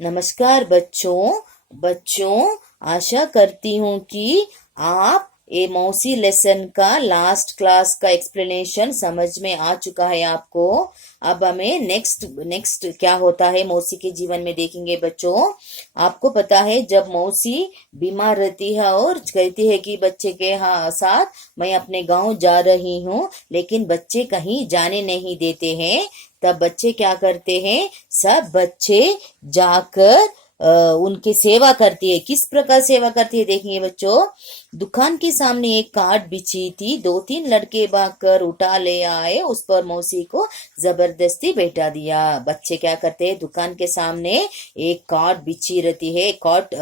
नमस्कार बच्चों, आशा करती हूँ कि आप ये मौसी लेसन का लास्ट क्लास का एक्सप्लेनेशन समझ में आ चुका है आपको। अब हमें नेक्स्ट क्या होता है मौसी के जीवन में देखेंगे बच्चों। आपको पता है जब मौसी बीमार रहती है और कहती है कि बच्चे के साथ मैं अपने गांव जा रही हूँ, लेकिन बच्चे कहीं जाने नहीं देते हैं, तब बच्चे क्या करते हैं, सब बच्चे जाकर उनकी सेवा करती है। किस प्रकार सेवा करती है देखेंगे बच्चों। दुकान के सामने एक काट बिछी थी, 2-3 लड़के भागकर उठा ले आए, उस पर मौसी को जबरदस्ती बैठा दिया। बच्चे क्या करते हैं, दुकान के सामने एक काट बिछी रहती है, काट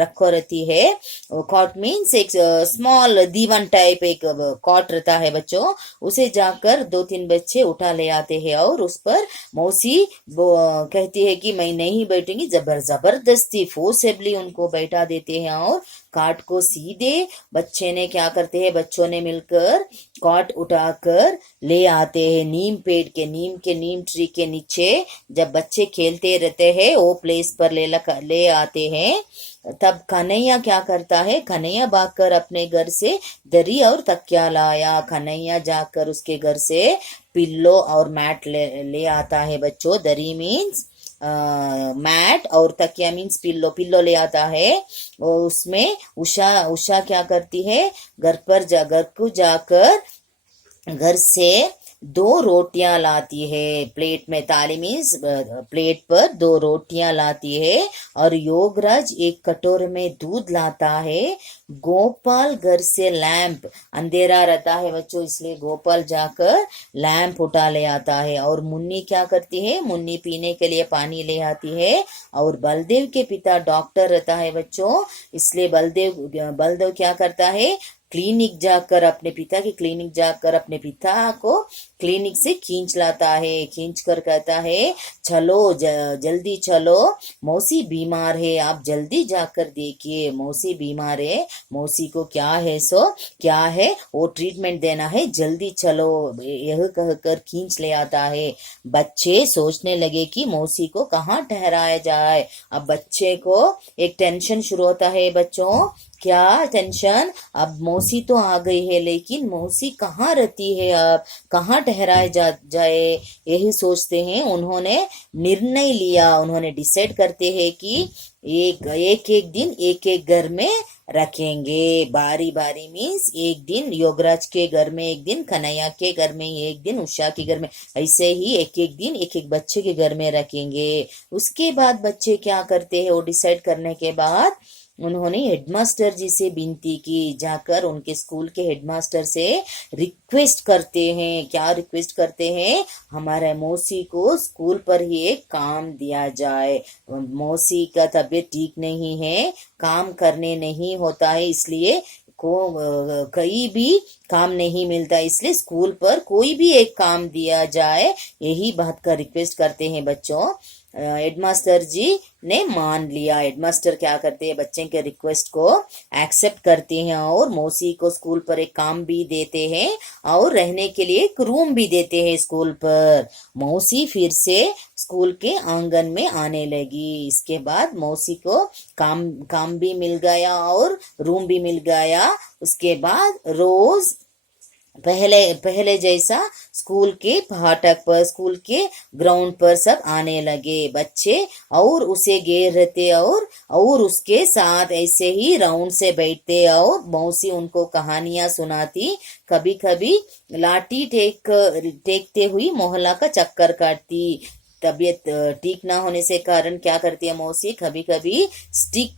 रखो रहती है। कॉट मीन्स एक स्मॉल दीवान टाइप एक कॉट रहता है बच्चों, उसे जाकर 2-3 बच्चे उठा ले आते हैं और उस पर मौसी वो कहती है कि मैं नहीं बैठूंगी, जबरदस्ती फोर्सेबली उनको बैठा देते हैं और काट को सीधे बच्चे ने क्या करते हैं, बच्चों ने मिलकर काट उठाकर ले आते हैं नीम ट्री के नीचे। जब बच्चे खेलते रहते हैं वो प्लेस पर ले आते हैं। तब कन्हैया क्या करता है, कन्हैया भागकर अपने घर से दरी और तकिया लाया। कन्हैया जाकर उसके घर से पिल्लो और मैट ले आता है बच्चों। दरी मीन्स मैट और तकिया मीन्स पिल्लो ले आता है। और उसमें उषा क्या करती है, घर को जाकर घर से 2 रोटियां लाती है प्लेट में। ताली मीन्स प्लेट पर 2 रोटियां लाती है और योगराज एक कटोरे में दूध लाता है। गोपाल घर से लैंप, अंधेरा रहता है बच्चों इसलिए गोपाल जाकर लैंप उठा ले आता है। और मुन्नी क्या करती है, मुन्नी पीने के लिए पानी ले आती है। और बलदेव के पिता डॉक्टर रहता है बच्चों, इसलिए बलदेव क्या करता है, क्लिनिक जाकर अपने पिता को क्लिनिक से खींच लाता है। खींच कर कहता है, चलो जल्दी चलो, मौसी बीमार है, आप जल्दी जाकर देखिए, मौसी बीमार है, मौसी को क्या है वो ट्रीटमेंट देना है, जल्दी चलो, यह कहकर खींच ले आता है। बच्चे सोचने लगे कि मौसी को कहाँ ठहराया जाए। अब बच्चे को एक टेंशन शुरू होता है बच्चों। क्या टेंशन, अब मौसी तो आ गई है, लेकिन मौसी कहाँ रहती है, अब कहाँ ठहराए जाए, यही सोचते हैं। उन्होंने निर्णय लिया, उन्होंने डिसाइड करते हैं कि एक दिन एक घर में रखेंगे, बारी बारी मीन्स एक दिन योगराज के घर में, एक दिन कन्हैया के घर में, एक दिन उषा के घर में, ऐसे ही एक दिन एक बच्चे के घर में रखेंगे। उसके बाद बच्चे क्या करते हैं, वो डिसाइड करने के बाद उन्होंने हेडमास्टर जी से विनती की, जाकर उनके स्कूल के हेडमास्टर से रिक्वेस्ट करते हैं। क्या रिक्वेस्ट करते हैं, हमारे मौसी को स्कूल पर ही एक काम दिया जाए, मौसी का तबीयत ठीक नहीं है, काम करने नहीं होता है, इसलिए कहीं भी काम नहीं मिलता, इसलिए स्कूल पर कोई भी एक काम दिया जाए, यही बात का रिक्वेस्ट करते हैं बच्चों। हेडमास्टर जी ने मान लिया। हेडमास्टर क्या करते हैं, बच्चे के रिक्वेस्ट को एक्सेप्ट करते हैं और मौसी को स्कूल पर एक काम भी देते हैं और रहने के लिए एक रूम भी देते हैं स्कूल पर। मौसी फिर से स्कूल के आंगन में आने लगी। इसके बाद मौसी को काम भी मिल गया और रूम भी मिल गया। उसके बाद रोज पहले जैसा स्कूल के फाटक पर, स्कूल के ग्राउंड पर सब आने लगे बच्चे और उसे घेर रहते और उसके साथ ऐसे ही राउंड से बैठते और मौसी उनको कहानियां सुनाती। कभी कभी लाठी टेकते हुई मोहल्ला का चक्कर काटती। तबीयत ठीक ना होने से कारण क्या करती है मौसी, कभी कभी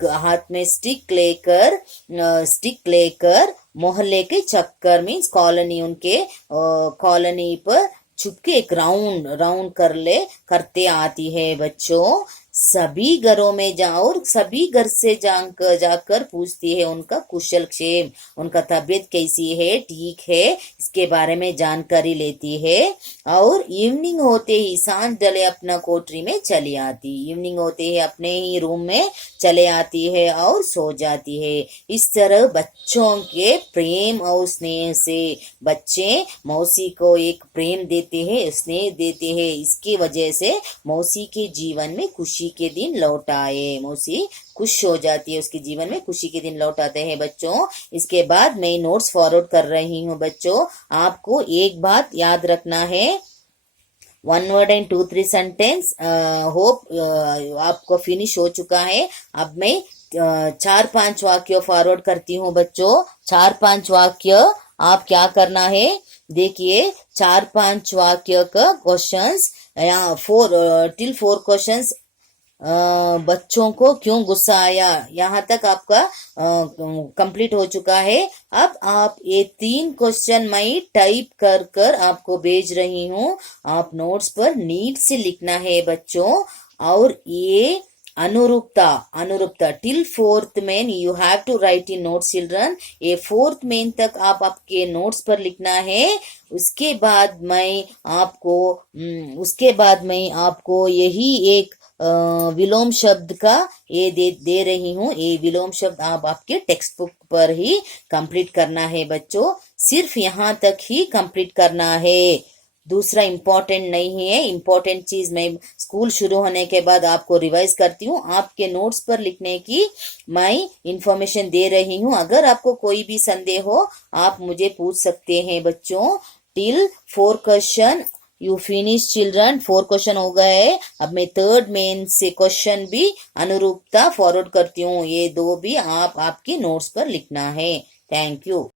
हाथ में स्टिक लेकर मोहल्ले के चक्कर मीन्स उनके कॉलोनी पर छुपके एक राउंड करते आती है बच्चों। सभी घरों में और सभी घर से जाकर पूछती है उनका कुशल क्षेम, उनका तबीयत कैसी है, ठीक है, इसके बारे में जानकारी लेती है। और इवनिंग होते ही, सांझ ढले अपना कोठरी में चली आती, इवनिंग होते ही अपने ही रूम में चले आती है और सो जाती है। इस तरह बच्चों के प्रेम और स्नेह से बच्चे मौसी को एक प्रेम देते हैं, स्नेह देते हैं, इसकी वजह से मौसी के जीवन में खुशी खुशी के दिन लौट आए। मौसी खुश हो जाती है, उसके जीवन में खुशी के दिन लौट आते हैं बच्चों। इसके बाद मैं नोट्स फॉरवर्ड कर रही हूँ बच्चों। आपको एक बात याद रखना है, 1 वर्ड एंड 2-3 सेंटेंस होप आपको फिनिश हो चुका है। अब मैं 4-5 वाक्य फॉरवर्ड करती हूँ बच्चों। 4-5 वाक्य आप क्या करना है, देखिए 4-5 वाक्य का क्वेश्चंस या 4 क्वेश्चंस। बच्चों को क्यों गुस्सा आया, यहाँ तक आपका कंप्लीट हो चुका है। अब आप ये 3 क्वेश्चन मैं टाइप कर कर आपको भेज रही हूँ। आप नोट्स पर नीट से लिखना है बच्चों। और ये अनुरूपता till 4th main you have to write in notes children. ये 4th मेन तक आप आपके नोट्स पर लिखना है। उसके बाद मैं आपको यही एक विलोम शब्द का ये दे रही हूँ। ये विलोम शब्द आप आपके टेक्स्ट बुक पर ही कंप्लीट करना है बच्चों। सिर्फ यहाँ तक ही कंप्लीट करना है, दूसरा इम्पोर्टेंट नहीं है। इम्पोर्टेंट चीज मैं स्कूल शुरू होने के बाद आपको रिवाइज करती हूँ। आपके नोट्स पर लिखने की मैं इंफॉर्मेशन दे रही हूँ। अगर आपको कोई भी संदेह हो आप मुझे पूछ सकते हैं बच्चों। Till 4 question you finish children. 4 question हो गए। अब मैं 3rd मेन से क्वेश्चन भी अनुरूपता फॉरवर्ड करती हूँ। ये 2 भी आप आपकी नोट्स पर लिखना है। Thank you.